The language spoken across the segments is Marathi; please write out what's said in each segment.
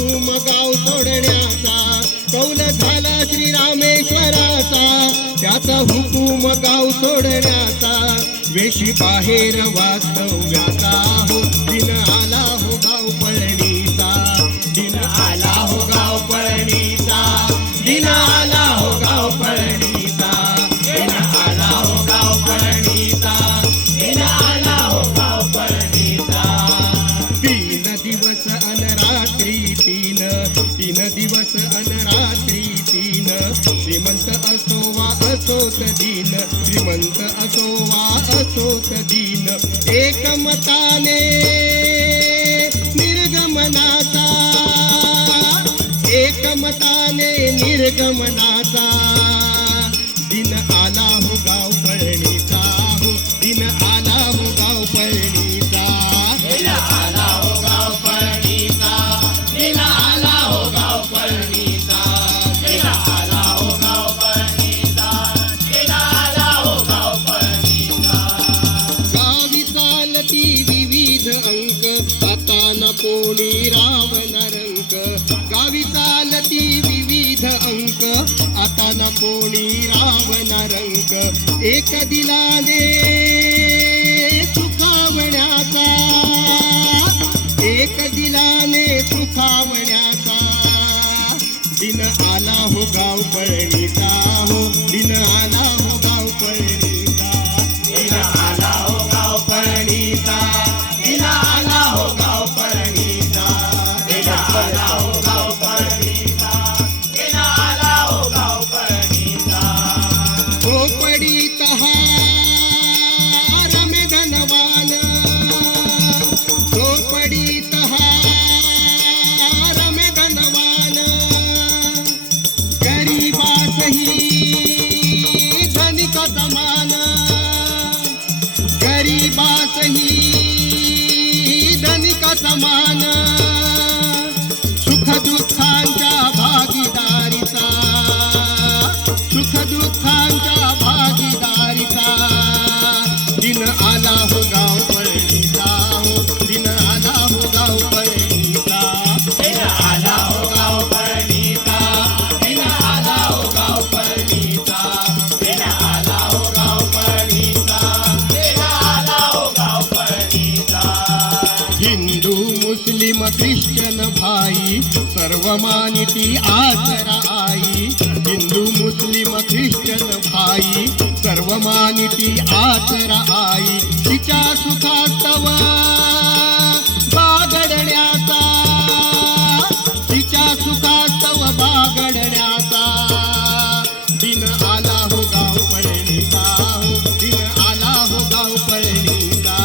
हुकूम गाव सोडण्याचा, कौल झाला श्रीरामेश्वराचा, त्याचा हुकूम गाव सोडण्याचा, वेशी बाहेर वास्तव्याचा हो, दिन आला हो गाव पळणीचा, दिन आला हो गाव पळणीचा, दिन आला हो गाव पळणीचा, दिन आला हो गाव पळणीचा, दिन आला हो गाव पळणीचा. 3 दिवस अन रात्री 3 दिवस अन रात्री 3, श्रीमंत असो वा असोत दीन, श्रीमंत असो वा असोत दीन, एकमताने निर्गमनाचा, एकमताने निर्गमनाचा, दिन आला हो गाव पळणीचा हो, दिन आला हो गाव पळणीचा, दिन आला हो गाव पळणीचा, दिन आला हो गाव पळणीचा, दिन आला हो गाव पळणीचा, दिन आला हो गाव पळणीचा. गावी चालती विविध अंक, आता न कोणी रावण रंक, गावी चालती विविध अंक, आता न कोणी रावण रंक, एक दिलाने सुखावण्याचा, एक दिलाने सुखावण्याचा, दिन आला हो गाव पळणीचा हो, दिन आला हो गाव पळणीचा, दिन आला हो गाव पळणीचा, दिन आला हो गाव पळणीचा, दिन आला हो गाव पळणीचा, दिन आला हो गाव पळणीचा. झोपडीत हार मे धनवान, झोपडीत हार मे धनवान, गरीबासही धनिक समान, गरीबासही धनिक समान, सुख दुःखांच्या भागीदारीचा, सुख दुःखांच्या भागीदारीचा, दिन आला हो गाव पळणीचा हो, दिन आला हो गाव पळणीचा, दिन आला हो गाव पळणीचा, दिन आला हो गाव पळणीचा, दिन आला हो गाव पळणीचा, दिन आला हो गाव पळणीचा. हिंदू मुस्लिम ख्रिश्चन भाई, सर्व मानिती आसरा आई, हिंदू मुस्लिम ख्रिश्चन भाई, सर्व मानिती आसरा आई, तिच्या सुखास्तव बागडण्याचा, तिच्या सुखास्तव बागडण्याचा, दिन आला हो गाव पळणीचा हो, दिन आला हो गाव पळणीचा,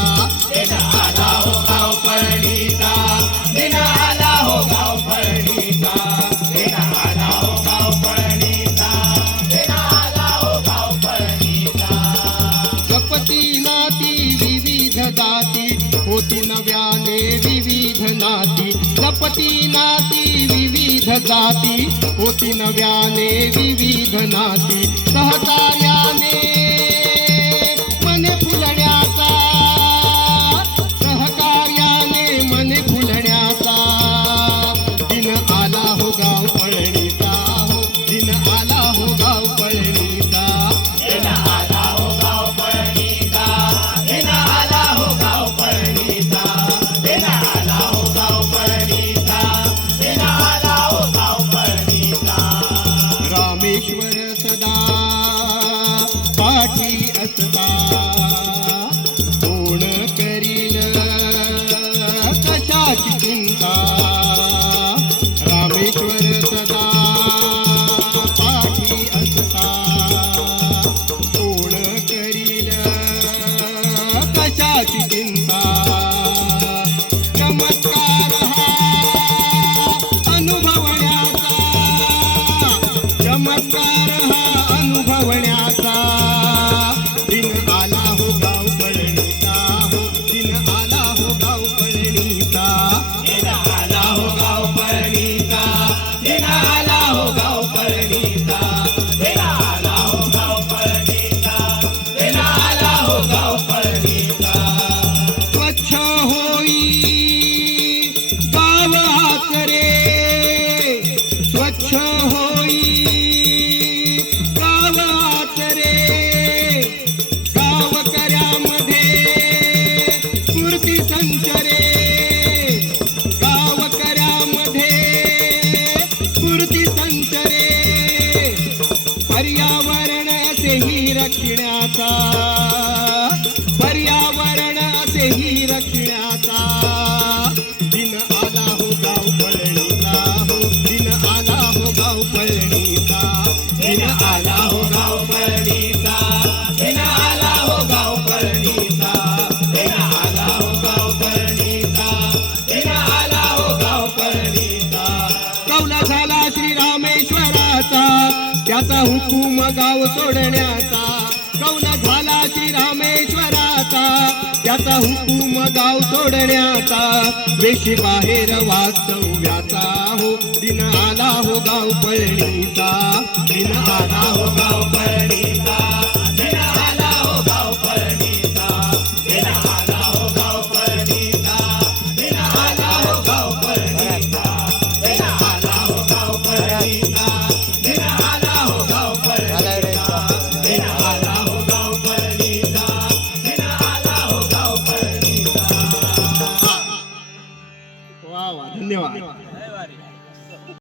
दिन आला हो गाव पळणीचा, दिन आला हो गाव पळणीचा, दिन आला हो गाव पळणीचा, दिन आला हो गाव पळणीचा. जपती नाती विविध जाती, होती नव्याने विविध नाती, जपती नाती विविध जाती, होती नव्याने विविध नाती, सहकार्याने मने फुलण्याचा, सहकार्याने मने फुलण्याचा, दिन आला हो गाव पळणीचा हो, दिन आला हो गाव पळणीचा, दिन आला हो गाव पळणीचा, दिन आला हो गाव पळणीचा, दिन आला हो गाव पळणीचा, दिन आला हो गाव पळणीचा. रामेश्वर सदा असेही रक्षण्याचा, पर्यावरण असेही रक्षण्याचा, दिन आला हो गाव पळणीचा, हो दिन आला हो गाव पळणीचा, दिन आला हो गाव पळणीचा, दिन आला हो गाव पळणीचा, दिन आला हो गाव पळणीचा, दिन आला हो गाव पळणीचा. कौला झाला श्रीरामेश्वराचा, त्याचा हुकूम गाव सोडण्याचा, कौला झाला श्रीरामेश्वराचा, त्याचा हुकूम गाव सोडण्याचा, वेशी बाहेर वास्तव्याचा, हो दिन आला हो गाव पळणीचा, दिन आला हो गाव पळणीचा,